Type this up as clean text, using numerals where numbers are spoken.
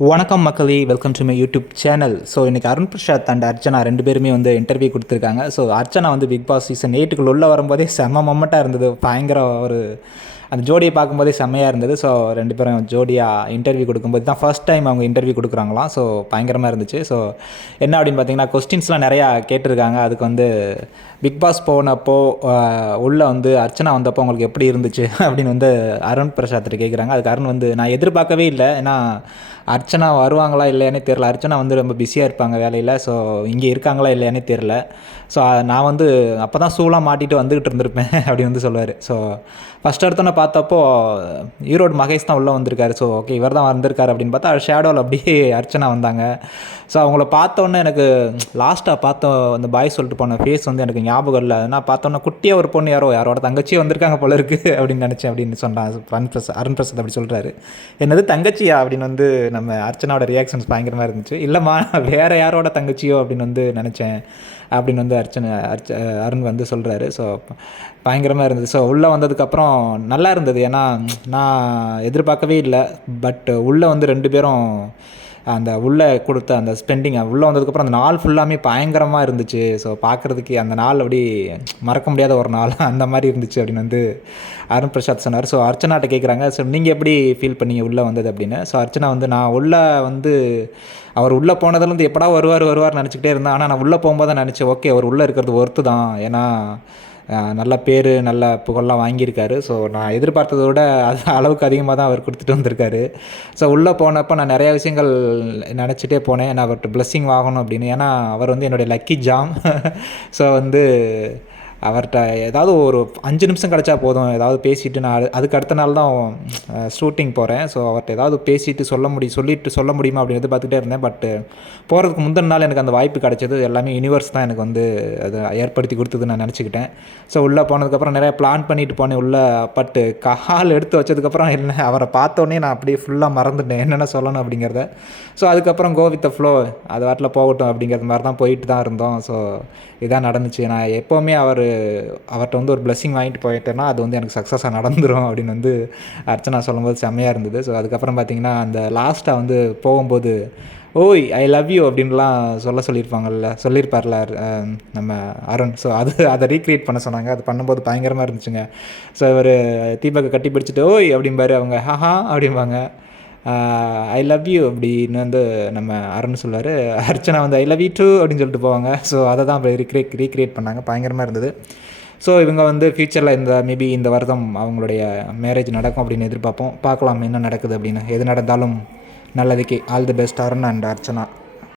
வணக்கம் மக்களே, welcome to my YouTube channel. So இன்றைக்கி அருண் பிரசாத் அண்ட் அர்ச்சனா 2 பேருமே வந்து இன்டர்வியூ கொடுத்துருக்காங்க. ஸோ அர்ச்சனா வந்து பிக் பாஸ் சீசன் 8க்குள்ள உள்ளே வரும்போதே செம்ம மொமெண்ட்டாக இருந்தது. பயங்கர ஒரு அந்த ஜோடியை பார்க்கும்போதே செம்மையாக இருந்தது. ஸோ 2 பேரும் ஜோடியாக இன்டர்வியூ கொடுக்கும்போது தான் ஃபர்ஸ்ட் டைம் அவங்க இன்டர்வியூ கொடுக்குறாங்களாம். ஸோ பயங்கரமாக இருந்துச்சு. ஸோ என்ன அப்படின்னு பார்த்தீங்கன்னா, கொஸ்டின்ஸ்லாம் நிறையா கேட்டிருக்காங்க. அதுக்கு வந்து பிக் பாஸ் போனப்போ உள்ளே வந்து அர்ச்சனா வந்தப்போ உங்களுக்கு எப்படி இருந்துச்சு அப்படின்னு வந்து அருண் பிரசாத்திட்ட கேட்குறாங்க. அதுக்கு அருண் வந்து நான் எதிர்பார்க்கவே இல்லை. ஏன்னா அர்ச்சனா வருவாங்களா இல்லையானே தெரில. அர்ச்சனா வந்து ரொம்ப பிஸியாக இருப்பாங்க வேலையில். ஸோ இங்கே இருக்காங்களா இல்லையானே தெரில. ஸோ நான் வந்து அப்போ தான் ஷூலாம் மாட்டிட்டு வந்துக்கிட்டு இருந்திருப்பேன் அப்படின்னு வந்து சொல்லுவார். ஸோ ஃபஸ்ட் எடுத்தோன்னே பார்த்தப்போ ஈரோடு மகேஷ் தான் உள்ளே வந்திருக்காரு. ஸோ ஓகே, இவர் தான் வந்திருக்காரு அப்படின்னு பார்த்தா ஷேடோவில் அப்படியே அர்ச்சனா வந்தாங்க. ஸோ அவங்கள பார்த்தோன்னே எனக்கு லாஸ்ட்டாக பார்த்தோம் அந்த பாய் சொல்லிட்டு போன ஃபேஸ் வந்து எனக்கு ஞாபகம் இல்லை. நான் பார்த்தோன்னே குட்டியாக ஒரு பொண்ணு யாரோட தங்கச்சியே வந்திருக்காங்க போல இருக்குது அப்படின்னு நினச்சேன் அப்படின்னு சொன்னான் அருண் பிரசாத். அப்படி சொல்கிறாரு. என்னது தங்கச்சியா அப்படின்னு வந்து நம்ம அர்ச்சனாவோட ரியாக்ஷன்ஸ் பயங்கரமாக இருந்துச்சு. இல்லைம்மா வேறு யாரோட தங்கச்சியோ அப்படின்னு வந்து நினச்சேன் அப்படின்னு வந்து அருண் வந்து சொல்கிறாரு. ஸோ பயங்கரமாக இருந்தது. ஸோ உள்ளே வந்ததுக்கப்புறம் நல்லா இருந்தது. ஏன்னா நான் எதிர்பார்க்கவே இல்லை. பட் உள்ளே வந்து 2 பேரும் அந்த உள்ளே கொடுத்த அந்த ஸ்பெண்டிங் உள்ளே வந்ததுக்கப்புறம் அந்த நாள் ஃபுல்லாமே பயங்கரமாக இருந்துச்சு. ஸோ பார்க்குறதுக்கு அந்த நாள் அப்படி மறக்க முடியாத ஒரு நாள் அந்த மாதிரி இருந்துச்சு அப்படின்னு வந்து அருண் பிரசாத் சொன்னார். ஸோ அர்ச்சனாட்ட கேட்குறாங்க, ஸோ நீங்கள் எப்படி ஃபீல் பண்ணீங்க உள்ளே வந்தது அப்படின்னு. ஸோ அர்ச்சனா வந்து நான் உள்ளே வந்து அவர் உள்ளே போனதுலேருந்து எப்படா வருவார் நினச்சிக்கிட்டே இருந்தேன். ஆனால் நான் உள்ளே போகும்போது தான் நினச்சேன், ஓகே அவர் உள்ளே இருக்கிறது ஒர்த்து தான். ஏன்னா நல்ல பேர் நல்ல புகழெலாம் வாங்கியிருக்காரு. ஸோ நான் எதிர்பார்த்ததை விட அது அளவுக்கு அதிகமாக தான் அவர் கொடுத்துட்டு வந்திருக்காரு. ஸோ உள்ளே போனப்போ நான் நிறையா விஷயங்கள் நினச்சிட்டே போனேன். நான் அவர்கிட்ட பிளெஸ்ஸிங் வாங்கணும் அப்படின்னு. ஏன்னா அவர் வந்து என்னுடைய லக்கி ஜாம். ஸோ வந்து அவர்கிட்ட ஏதாவது ஒரு 5 நிமிஷம் கிடச்சா போதும், ஏதாவது பேசிவிட்டு நான் அதுக்கு அடுத்த நாள் தான் ஷூட்டிங் போகிறேன். ஸோ அவர்கிட்ட ஏதாவது பேசிட்டு சொல்ல முடியுமா அப்படின்னு எதிர்பார்த்துட்டே இருந்தேன். பட்டு போகிறதுக்கு முந்தின நாள் எனக்கு அந்த வாய்ப்பு கிடச்சது. எல்லாமே யூனிவர்ஸ் தான் எனக்கு வந்து அதை ஏற்படுத்தி கொடுத்ததுன்னு நான் நினச்சிக்கிட்டேன். ஸோ உள்ளே போனதுக்கப்புறம் நிறையா பிளான் பண்ணிட்டு போனேன் உள்ளே. பட்டு கால் எடுத்து வச்சதுக்கப்புறம் என்ன அவரை பார்த்தோன்னே நான் அப்படியே ஃபுல்லாக மறந்துட்டேன் என்னென்ன சொல்லணும் அப்படிங்கிறத. ஸோ அதுக்கப்புறம் கோ வித் த ஃப்ளோ, அது வாட்டில் போகட்டும் அப்படிங்கிற மாதிரி தான் போயிட்டு தான் இருந்தோம். ஸோ இதான் நடந்துச்சு. நான் எப்போவுமே அவர்கிட்ட வந்து ஒரு பிளெஸ்ஸிங் வாங்கிட்டு போயிட்டேன்னா அது வந்து எனக்கு சக்ஸஸாக நடந்துடும் அப்படின்னு வந்து அர்ச்சனா சொல்லும்போது செம்மையாக இருந்தது. ஸோ அதுக்கப்புறம் பார்த்திங்கன்னா அந்த லாஸ்ட்டாக வந்து போகும்போது ஓய் ஐ லவ் யூ அப்படின்லாம் சொல்லியிருப்பார்ல நம்ம அருண். ஸோ அதை ரீக்ரியேட் பண்ண சொன்னாங்க. அது பண்ணும்போது பயங்கரமாக இருந்துச்சுங்க. ஸோ இவர் தீபக்கை கட்டி பிடிச்சிட்டு ஓய் அப்படிம்பாரு, அவங்க ஹஹா அப்படிம்பாங்க. ஐ லவ் யூ அப்படின்னு வந்து நம்ம அருண் சொல்லுவார். அர்ச்சனா வந்து ஐ லவ் யூ டூ அப்படின்னு சொல்லிட்டு போவாங்க. ஸோ அதை தான் ரீக்ரியேட் பண்ணாங்க. பயங்கரமாக இருந்தது. ஸோ இவங்க வந்து ஃப்யூச்சரில் மேபி இந்த வருடம் அவங்களுடைய மேரேஜ் நடக்கும் அப்படின்னு எதிர்பார்ப்போம். பார்க்கலாம் என்ன நடக்குது அப்படின்னு. எது நடந்தாலும் நல்லதுக்கே. All the best Arun and Archana.